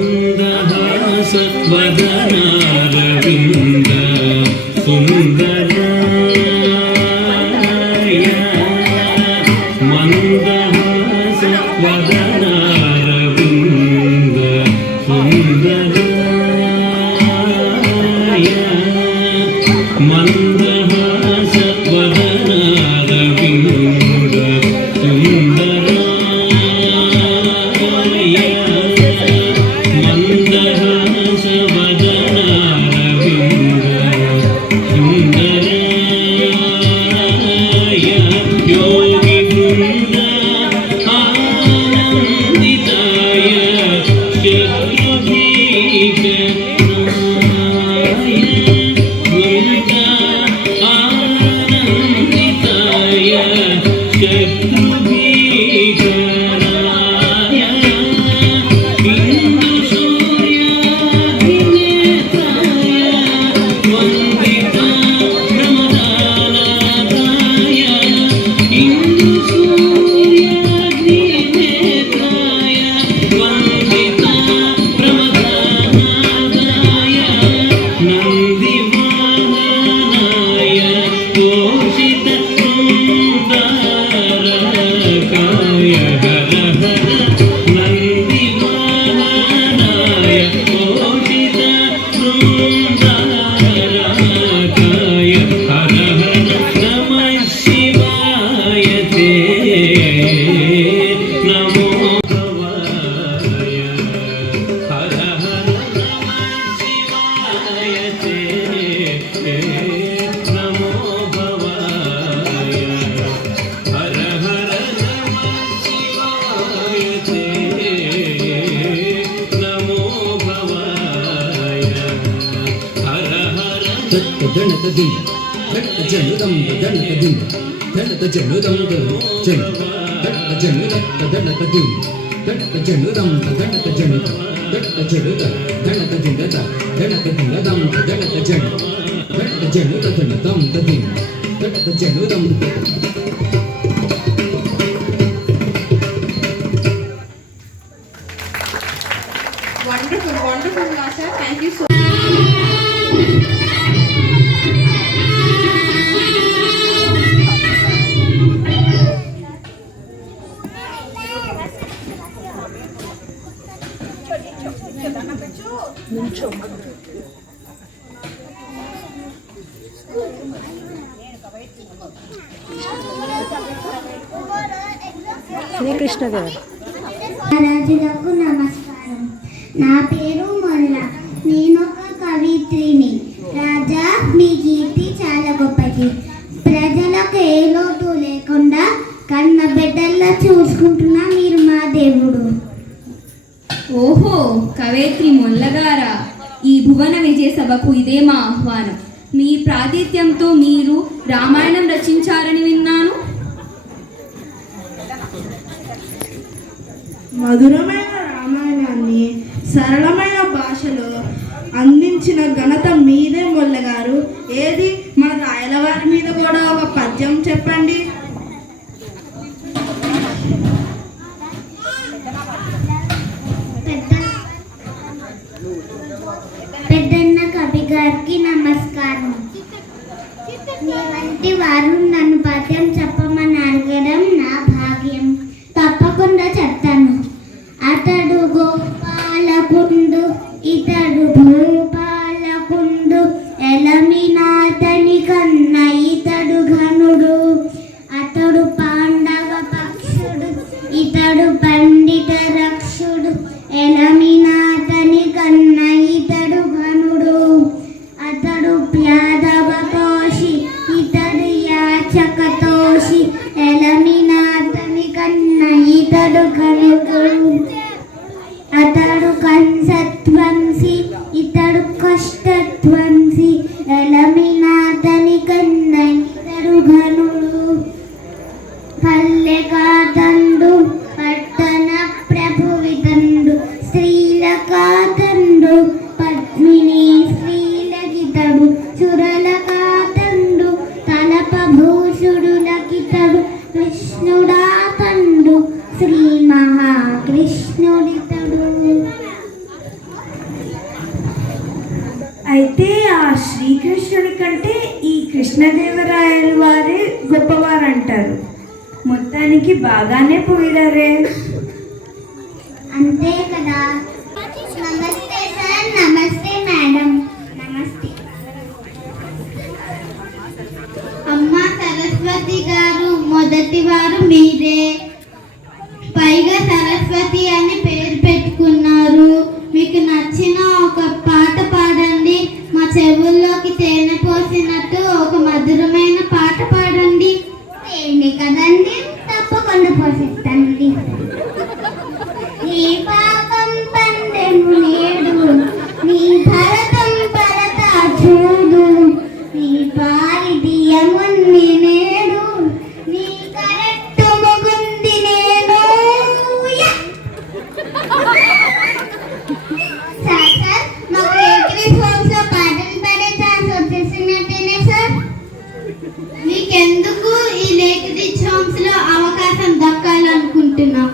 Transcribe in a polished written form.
మందహాస వదనారవింద సుందరాయ మందహాస వదనారవింద సుందరాయ మందహాస వదనారవింద Wonderful, wonderful, Masha. Thank you so much. Srikrishna గారు రాజులకు నమస్కారం. నా పేరు మొల్ల. నేను ఒక కవిత్రిని. రాజా, మీ కీర్తి చాలా గొప్పది. ప్రజలకు ఏ లోటు లేకుండా కన్న బిడ్డల్లా చూసుకుంటున్నా మీరు మా దేవుడు. ఓహో, కవయిత్రి మొల్లగారా, ఈ భువన విజయ సభకు ఇదే మా ఆహ్వానం. మీ ప్రాతిథ్యంతో మీరు రామాయణం రచించారని విన్నాను. మధురమైన రామాయణాన్ని సరళమైన భాషలో అందించిన ఘనత మీదే మొల్లగారు. ఏది మన రాయలవారి మీద కూడా ఒక పద్యం చెప్పండి. పెద్దన్న కవి గారికి నమస్కారం. మీ వంటి వారు నన్ను పద్యం చెప్పమని అడగడం నా భాగ్యం. తప్పకుండా చెప్తాను. అతడు గోపాలకుండు, ఇతడు భూపాలకుండు, ఎలమినాతని కన్న ఇతడు ఘనుడు. అతడు పాండవ పక్షుడు, ఇతడు పండిత రక్షుడు. ఇతడు కనుగొడు అతడు కంసత్వంసి ఇతడు కష్టత్వంసి ఎలమినాతని కన్నై ఇతడు ఘనుడు పల్లెకాతండు పట్టణ ప్రభువితండు స్త్రీలకాతండు పద్మిని స్త్రీలకితడు చురలకాతండు తలపభూషుడులకితడు కృష్ణుడాతండు శ్రీ మహాకృష్ణుడితడు. అయితే ఆ శ్రీకృష్ణుడి కంటే ఈ కృష్ణదేవరాయల వారే గొప్పవారంటారు. మొత్తానికి బాగానే పోయినారే. అంతే కదా. నమస్తే సార్. నమస్తే మేడం. నమస్తే అమ్మ సరస్వతి గారు. మొదటి వారు మీరే. పైగా సరస్వతి అని పేరు పెట్టుకున్నారు. మీకు నచ్చిన ఒక పాట పాడండి. మా చెవుల్లోకి తేనె పోసినట్టు ఒక మధురమైన పాట పాడండి. తేనె కదండి, తప్పకుండా పోసేస్తానండి. నీ పాపం పందెము నేడు, నీ భరతం భరత చూడు, నీ పారిది యముని నేడు, నీ కరెక్ట్ ముగుంది నేను. సార్ సార్, మాకు ఏకరీ సాంగ్స్ లో పాటలు పాడే ఛాన్స్ వచ్చేసినట్టేనే సార్. మీకెందుకు ఈ లేఖ సాంగ్స్ లో అవకాశం దక్కాలనుకుంటున్నా?